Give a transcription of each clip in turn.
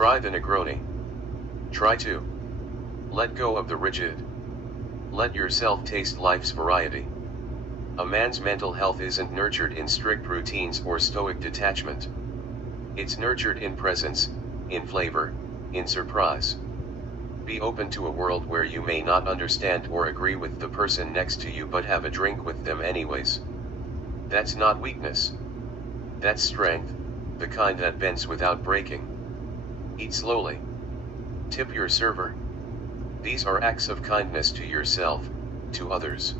Try the Negroni. Try to let go of the rigid. Let yourself taste life's variety. A man's mental health isn't nurtured in strict routines or stoic detachment. It's nurtured in presence, in flavor, in surprise. Be open to a world where you may not understand or agree with the person next to you, but have a drink with them anyways. That's not weakness. That's strength, the kind that bends without breaking. Eat slowly. Tip your server. These are acts of kindness to yourself, to others.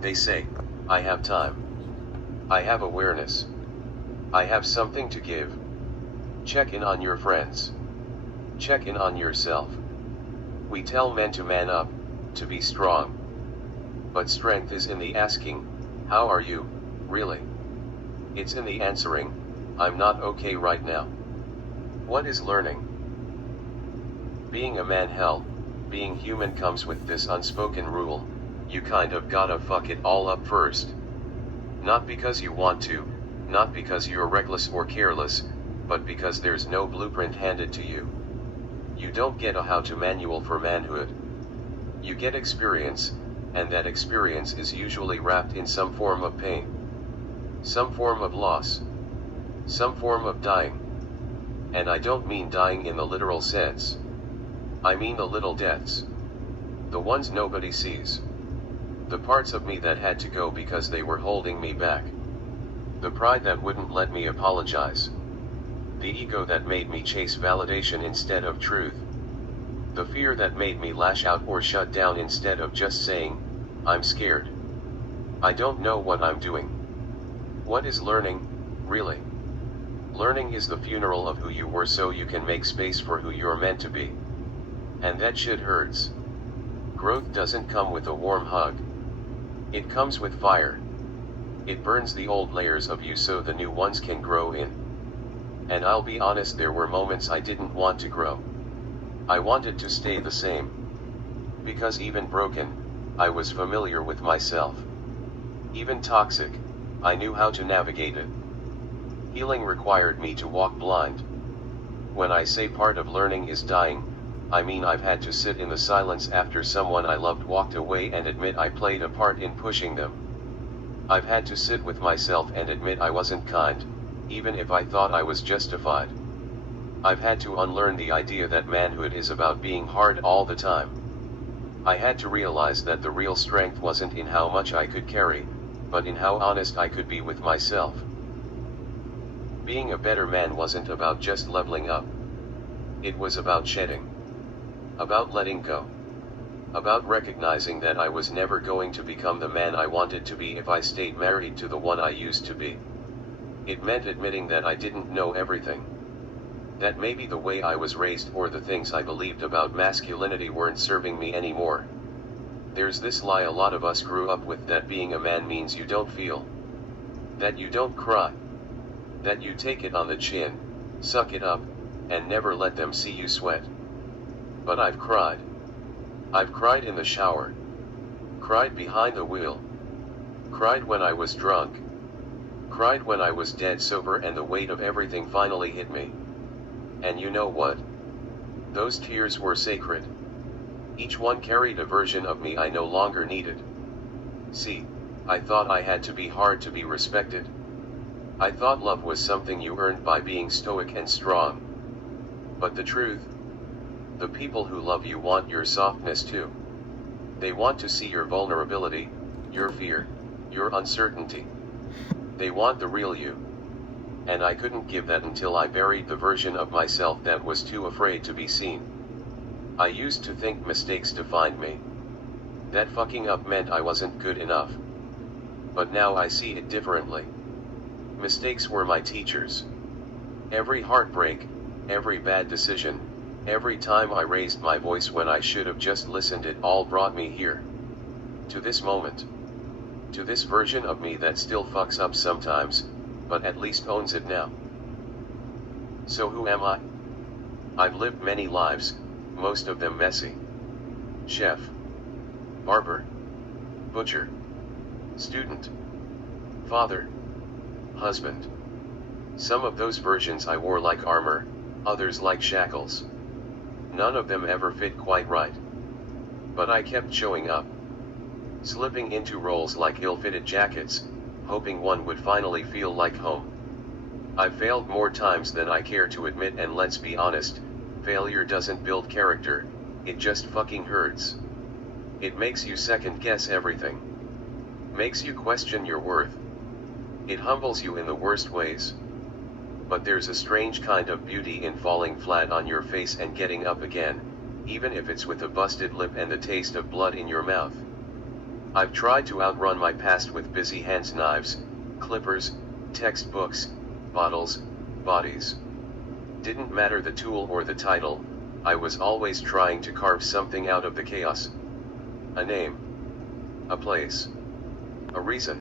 They say, I have time. I have awareness. I have something to give. Check in on your friends. Check in on yourself. We tell men to man up, to be strong. But strength is in the asking, how are you, really? It's in the answering, I'm not okay right now. What is learning? Being a man, hell, being human comes with this unspoken rule, you kind of gotta fuck it all up first. Not because you want to, not because you're reckless or careless, but because there's no blueprint handed to you. You don't get a how-to manual for manhood. You get experience, and that experience is usually wrapped in some form of pain. Some form of loss. Some form of dying. And I don't mean dying in the literal sense. I mean the little deaths. The ones nobody sees. The parts of me that had to go because they were holding me back. The pride that wouldn't let me apologize. The ego that made me chase validation instead of truth. The fear that made me lash out or shut down instead of just saying, I'm scared. I don't know what I'm doing. What is learning, really? Learning is the funeral of who you were so you can make space for who you're meant to be. And that shit hurts. Growth doesn't come with a warm hug. It comes with fire. It burns the old layers of you so the new ones can grow in. And I'll be honest, there were moments I didn't want to grow. I wanted to stay the same. Because even broken, I was familiar with myself. Even toxic, I knew how to navigate it. Healing required me to walk blind. When I say part of learning is dying, I mean I've had to sit in the silence after someone I loved walked away and admit I played a part in pushing them. I've had to sit with myself and admit I wasn't kind, even if I thought I was justified. I've had to unlearn the idea that manhood is about being hard all the time. I had to realize that the real strength wasn't in how much I could carry, but in how honest I could be with myself. Being a better man wasn't about just leveling up. It was about shedding. About letting go. About recognizing that I was never going to become the man I wanted to be if I stayed married to the one I used to be. It meant admitting that I didn't know everything. That maybe the way I was raised or the things I believed about masculinity weren't serving me anymore. There's this lie a lot of us grew up with, that being a man means you don't feel. That you don't cry. That you take it on the chin, suck it up, and never let them see you sweat. But I've cried. I've cried in the shower. Cried behind the wheel. Cried when I was drunk. Cried when I was dead sober and the weight of everything finally hit me. And you know what? Those tears were sacred. Each one carried a version of me I no longer needed. See, I thought I had to be hard to be respected. I thought love was something you earned by being stoic and strong. But the truth? The people who love you want your softness too. They want to see your vulnerability, your fear, your uncertainty. They want the real you. And I couldn't give that until I buried the version of myself that was too afraid to be seen. I used to think mistakes defined me. That fucking up meant I wasn't good enough. But now I see it differently. Mistakes were my teachers. Every heartbreak, every bad decision, every time I raised my voice when I should have just listened, it all brought me here. To this moment. To this version of me that still fucks up sometimes, but at least owns it now. So who am I? I've lived many lives, most of them messy. Chef. Barber. Butcher. Student. Father. Husband. Some of those versions I wore like armor, others like shackles. None of them ever fit quite right. But I kept showing up. Slipping into roles like ill-fitted jackets, hoping one would finally feel like home. I've failed more times than I care to admit, and let's be honest, failure doesn't build character, it just fucking hurts. It makes you second guess everything. Makes you question your worth. It humbles you in the worst ways. But there's a strange kind of beauty in falling flat on your face and getting up again, even if it's with a busted lip and the taste of blood in your mouth. I've tried to outrun my past with busy hands, knives, clippers, textbooks, bottles, bodies. Didn't matter the tool or the title, I was always trying to carve something out of the chaos. A name. A place. A reason.